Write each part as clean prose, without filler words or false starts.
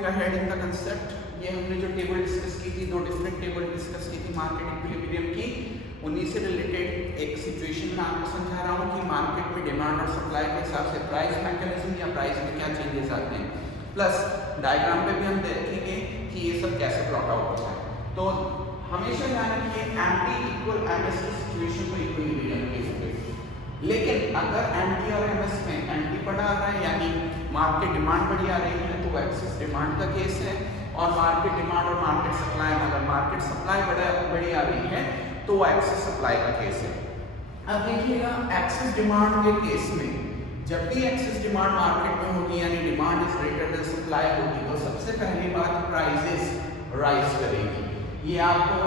Moving ahead in the concept, ये हमने जो टेबल डिस्कस की थी, 2 डिफरेंट टेबल डिस्कस की थी मार्केट इक्विलिब्रियम की, उन्हीं से रिलेटेड एक सिचुएशन में आपको समझा रहा हूँ कि मार्केट में डिमांड और सप्लाई के हिसाब से प्राइस मैकेनिज्म या प्राइस में क्या चेंजेस आते हैं, प्लस डायग्राम पे भी हम देखेंगे कि ये सब कैसे प्लॉट आउट होता है। तो हमेशा ध्यान रखिए एंटी इक्वल एमएस की सिचुएशन को इक्विलिब्रियम केस पे, लेकिन अगर एंटी और एमएस में एंटी बढ़ा आ रहा है यानी मार्केट डिमांड बढ़ी आ रही है तो एक्सेस डिमांड का केस है, और मार्केट डिमांड और मार्केट सप्लाई में अगर मार्केट सप्लाई बढ़ी आ रही है तो वो एक्सेस सप्लाई का केस है। अब देखिएगा एक्सेस डिमांड के केस में जब भी एक्सेस डिमांड मार्केट में होगी यानी demand is greater than supply होगी तो सबसे पहली बात प्राइसेस राइज करेगी। ये आपको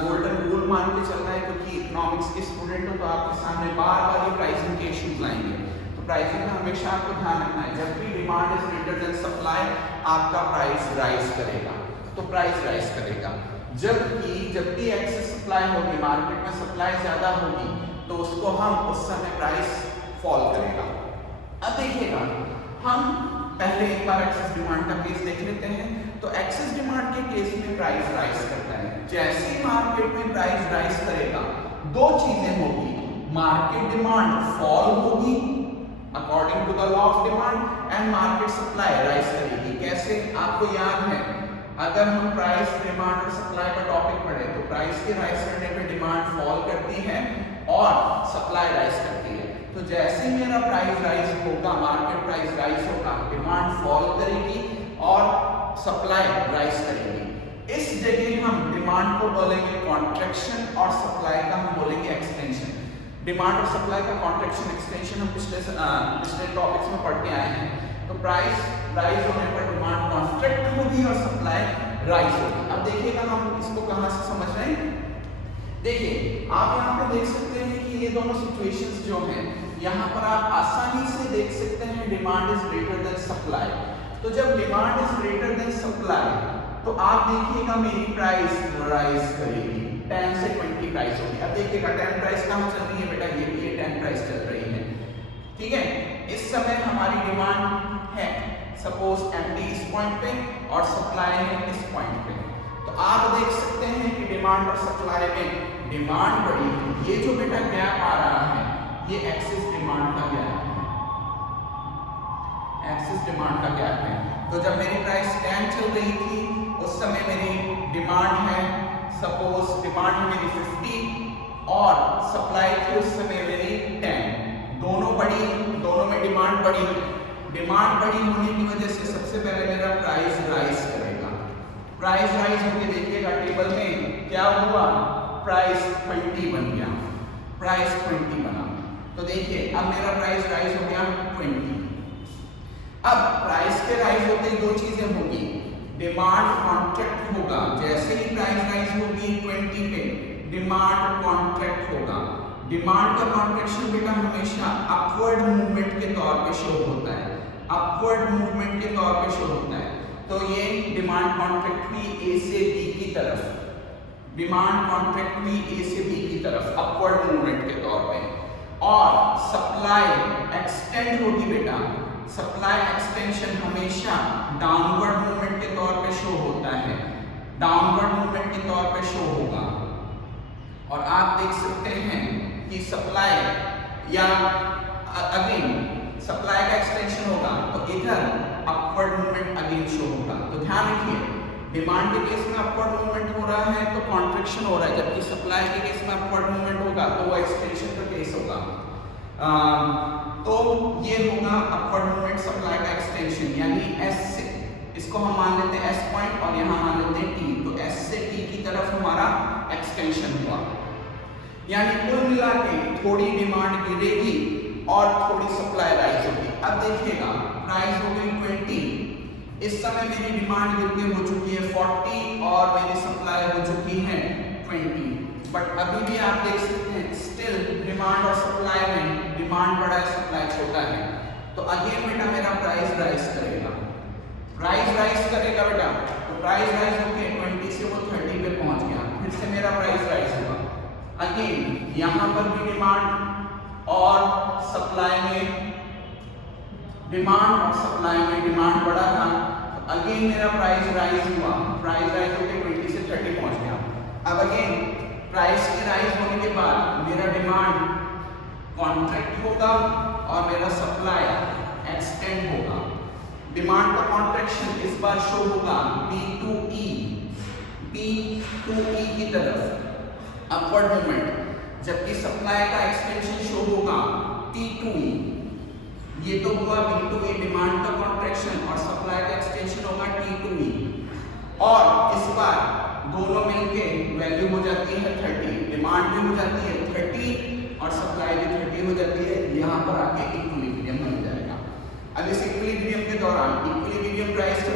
गोल्डन रूल मान के चलना है, क्योंकि इकोनॉमिक्स के स्टूडेंट हो तो आपके सामने बार बार ये प्राइसिंग के इश्यूज लाएंगे। तो प्राइसिंग में हमेशा आपको ध्यान रखना है जब भी demand is greater than supply आपका प्राइस राइज करेगा, तो प्राइस राइज करेगा। जब भी एक्सेस सप्लाई होगी, मार्केट में सप्लाई ज्यादा होगी तो उसको हम उस समय प्राइस फॉल करेगा। अब देखिएगा हम पहले एक बार एक्सेस डिमांड का केस देख लेते हैं। तो एक्सेस डिमांड के केस में प्राइस राइज करता है, जैसे ही मार्केट में प्राइस राइज करेगा दो चीजें होगी, मार्केट डिमांड फॉल होगी according to the law of demand and market supply rise करेगी। कैसे, आपको याद है अगर हम प्राइस डिमांड और सप्लाई का टॉपिक पढ़े तो प्राइस के राइज करने पे डिमांड फॉल करती है और सप्लाई राइज करती है। तो जैसे मेरा प्राइस राइज होगा, मार्केट प्राइस राइज होगा, डिमांड फॉल करेगी और सप्लाई राइज करेगी। इस जगह हम डिमांड को बोलेंगे कॉन्ट्रैक्शन और सप्लाई का हम बोलेंगे एक्सटेंशन। डिमांड और सप्लाई का कॉन्ट्रैक्शन एक्सटेंशन हम पिछले टॉपिक्स में पढ़ के आए हैं। तो प्राइस राइज होने पर डिमांड कॉन्ट्रैक्ट होगी और सप्लाई राइज होगी। अब देखिएगा हम इसको कहां से समझ रहे हैं। देखिए आप यहाँ पे देख सकते हैं कि ये दोनों सिचुएशंस जो हैं यहाँ पर आप आसानी से देख सकते हैं demand is greater than supply. तो जब demand is greater than supply तो आप देखिएगा मेरी प्राइस राइज करेगी, 10 से 20 प्राइस होगी। अब देखिएगा 10 प्राइस कहाँ चल रही है बेटा, ये 10 प्राइस चल रही है, ठीक है। इस समय हमारी डिमांड है सपोज एमडी इस पॉइंट पे और सप्लाई है इस पॉइंट पे। तो आप देख सकते हैं कि डिमांड और सप्लाई में डिमांड बढ़ी है, ये जो बेटा गैप आ रहा है ये एक्सेस डिमांड का गैप है, एक्सेस डिमांड का गैप है। तो जब मेरी प्राइस 10 चल रही थी उस समय मेरी डिमांड है सपोज डिमांड है मेरी 50 और सप्लाई थी उस समय मेरी 10, दोनों बढ़ी, दोनों में डिमांड बढ़ी। डिमांड बढ़ी होने की वजह से सबसे पहले मेरा प्राइस राइज करेगा। प्राइस राइज होके देखिएगा टेबल में क्या हुआ, प्राइस 20 बन गया, प्राइस 20 बना। तो देखिए अब मेरा प्राइस राइज हो गया 20। अब प्राइस के राइज होते ही दो चीजें होगी, डिमांड कॉन्ट्रैक्ट होगा, जैसे ही प्राइस राइज होगी 20 पे डिमांड कॉन्ट्रैक्ट होगा। डिमांड का कॉन्ट्रैक्शन बेटा हमेशा अपवर्ड मूवमेंट के तौर पे शो होता है, अपवर्ड मूवमेंट के तौर पे शो होता है। तो ये डिमांड कॉन्ट्रैक्ट हुई ए से बी की तरफ, डिमांड कॉन्ट्रैक्ट हुई ए से बी की तरफ अपवर्ड मूवमेंट के तौर पे, और सप्लाई एक्सटेंड होगी बेटा, सप्लाई एक्सटेंशन हमेशा डाउनवर्ड मूवमेंट के तौर पे शो होता है, डाउनवर्ड मूवमेंट के तौर पे शो होगा। और आप देख सकते हैं कि सप्लाई या अगेन सप्लाई का एक्सटेंशन होगा तो इधर अपवर्ड मूवमेंट अगेन शो होगा। तो ध्यान रखिए डिमांड के केस में अपवर्ड मूवमेंट हो रहा है तो कॉन्ट्रैक्शन हो रहा है, जबकि सप्लाई के केस में अपवर्ड मूवमेंट होगा तो वो एक्सटेंशन का केस होगा। तो ये होगा अपवर्ड मूवमेंट सप्लाई का एक्सटेंशन, यानी एस से, इसको हम मान लेते हैं एस पॉइंट और यहाँ मान लेते हैं टी, तो एस से टी की तरफ हमारा एक्सटेंशन हुआ। यानी कुल मिला के थोड़ी डिमांड गिरेगी और थोड़ी सप्लाई राइज होगी। अब देखिएगा प्राइस हो गई 20, इस समय मेरी डिमांड गिर के हो चुकी है 40 और मेरी सप्लाई हो चुकी है 20, बट अभी भी आप देख सकते हैं स्टिल डिमांड और सप्लाई में डिमांड बड़ा है सप्लाई छोटा है। तो अगेन बेटा मेरा प्राइस राइज करेगा, प्राइस राइज करेगा बेटा, तो प्राइस राइज होके 20 से वो 30 पे पहुंच गया, फिर से मेरा प्राइस राइज हुआ। अगेन यहाँ पर भी डिमांड और सप्लाई में, डिमांड और सप्लाई में डिमांड बढ़ा था, तो अगेन मेरा प्राइस राइज हुआ, प्राइस राइज होकर 20 से 30 पहुंच गया। अब अगेन प्राइस के राइज होने के बाद मेरा डिमांड कॉन्ट्रैक्ट होगा और मेरा सप्लाई एक्सटेंड होगा। डिमांड का कॉन्ट्रैक्शन इस बार शो होगा P2E की तरफ अपवर्ड मूवमेंट, जबकि सप्लाई का एक्सटेंशन शो होगा T2E। ये तो हुआ B2E डिमांड का कॉन्ट्रैक्शन और सप्लाई का एक्सटेंशन होगा T2E। और इस बार दोनों मिलके वैल्यू हो जाती है 30, डिमांड भी हो जाती है 30 और सप्लाई भी 30 हो जाती है। यहाँ पर आके इक्विलिब्रियम बन जाएगा। अब इस इक्विलिब्रियम के दौरान इक्विलिब्रियम प्राइस है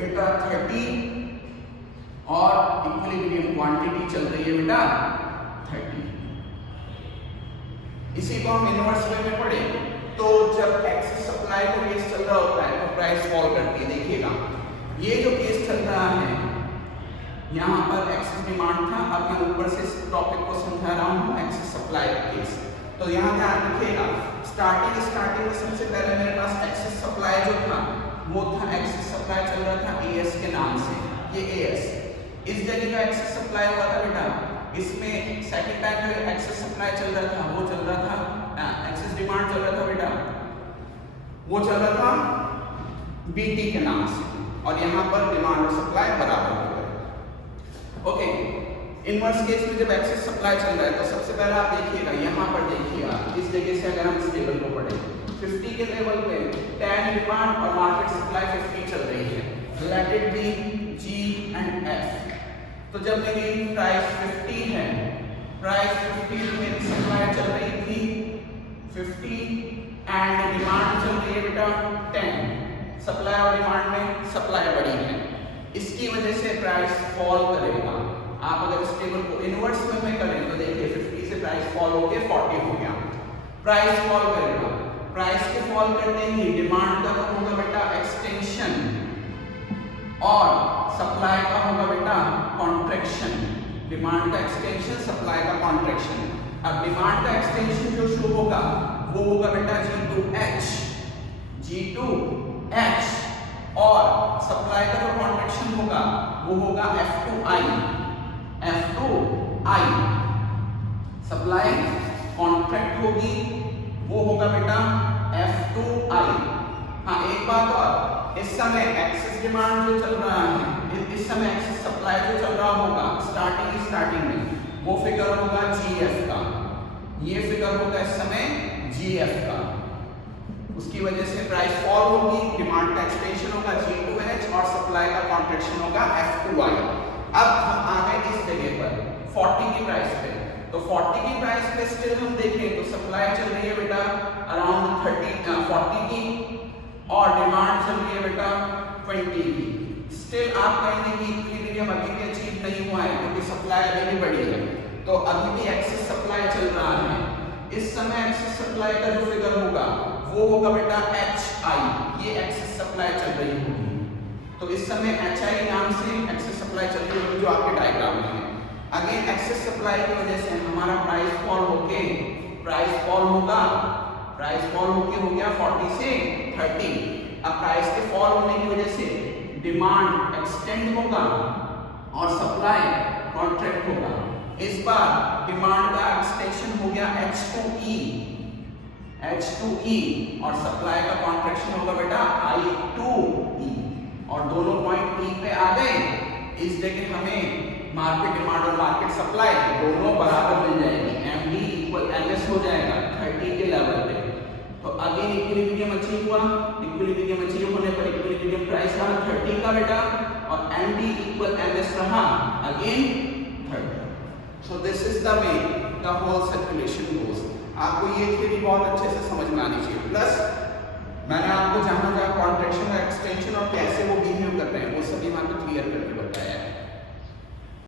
बेटा 30 और इक्विलिब्रियम क्वांटिटी चल रही है बेटा 30। इसी को हम इनवर्स वे में पढ़े तो जब एक्सेस सप्लाई का केस चल रहा होता है तो प्राइस फॉल करती है। देखिएगा ये जो केस चल रहा है यहाँ पर एक्सेस डिमांड था, अब मैं ऊपर से इस टॉपिक को समझा रहा हूँ एक्सेस सप्लाई का केस। तो यहाँ ध्यान रखिएगा स्टार्टिंग में सबसे पहले मेरे पास एक्सेस सप्लाई जो था वो था एक्सेस सप्लाई चल रहा था AS के नाम से, ये AS इस जगह का एक्सेस सप्लाई हुआ था बेटा। इसमें सेकंड टाइम जो एक्सेस सप्लाई चल रहा था वो चल रहा था एक्सेस डिमांड चल रहा था बेटा, वो चल रहा था BT के नाम से और यहाँ पर डिमांड और सप्लाई बराबर हो गए। ओके, इनवर्स केस में जब एक्सेस सप्लाई चल रहा है तो सबसे पहले आप देखिएगा यहाँ पर देखिएगा इस जगह से अगर हम इस टेबल को पढ़ें 50 के लेवल पे 10 डिमांड और मार्केट सप्लाई 50 चल रही है, let it be G and F। तो जब मेरी प्राइस 50 है, प्राइस 50 मेरी सप्लाई चल रही थी 50 एंड डिमांड चल रही है बेटा 10। सप्लाई और डिमांड में सप्लाई बढ़ी है, इसकी वजह से प्राइस फॉल करेगा। आप अगर इस टेबल को इनवर्स में करें तो देखिए 50 से प्राइस फॉल होके 40 हो गया, प्राइस फॉल करेगा। प्राइस के फॉल करते ही डिमांड का होगा बेटा एक्सटेंशन और सप्लाई का होगा बेटा कॉन्ट्रैक्शन। डिमांड का एक्सटेंशन, सप्लाई का कॉन्ट्रैक्शन। अब डिमांड का एक्सटेंशन जो शो होगा वो होगा बेटा G2H और सप्लाई का जो कॉन्ट्रैक्शन होगा वो होगा F2I। सप्लाई कॉन्ट्रैक्ट होगी वो होगा बेटा F2I। हाँ एक बात और, इस समय एक्सेस डिमांड जो चल रहा है, इस समय एक्सेस सप्लाई जो चल रहा होगा स्टार्टिंग में वो फिगर होगा GF का, ये फिगर होगा इस समय GF का। उसकी वजह से प्राइस फॉल होगी, डिमांड का एक्सटेंशन होगा G2H और सप्लाई का कॉन्ट्रैक्शन होगा F2I। अब हम आ गए इस जगह पर 40 की प्राइस पे, तो 40 की प्राइस पे स्टिल हम देखें तो सप्लाई चल रही है बेटा अराउंड 40 की और डिमांड चल रही है बेटा 20 की। स्टिल आप कहेंगे कि इक्विलिब्रियम अभी भी अचीव नहीं हुआ है क्योंकि सप्लाई अभी भी बढ़ी है, तो अभी भी एक्सेस सप्लाई चल रहा है। इस समय एक्सेस सप्लाई का जो फिगर होगा वो होगा बेटा HI, ये एक्सेस सप्लाई चल रही होगी। तो इस समय HI नाम से एक्सेस सप्लाई चल रही होगी जो आपके डायग्राम में है। अगेन एक्सेस सप्लाई की वजह से हमारा प्राइस फॉल होके हो गया 40 से 30। अब प्राइस के फॉल होने की वजह से डिमांड एक्सटेंड होगा और सप्लाई कॉन्ट्रैक्ट होगा। इस बार डिमांड का एक्सटेंशन हो गया H2E और सप्लाई का कॉन्ट्रैक्शन होगा बेटा I2E और दोनों पॉइंट E पे आ गए। इस जगह हमें मार्केट डिमांड और मार्केट सप्लाई दोनों बराबर मिल जाएगी, MD इक्वल MS हो जाएगा 30 के लेवल पे। तो अगेन इक्विलिब्रियम अचीव हुआ, इक्विलिब्रियम अचीव होने पर इक्विलिब्रियम प्राइस रहा 30 का बेटा और MD इक्वल MS रहा again 30। So this is the way the whole circulation goes. आपको ये थ्योरी बहुत अच्छे से समझ में आनी चाहिए। प्लस मैंने आपको जहाँ कॉन्ट्रैक्शन का एक्सटेंशन और कैसे वो बिहेव कर रहे हैं वो सभी वहाँ पे क्लियर करके बताया है।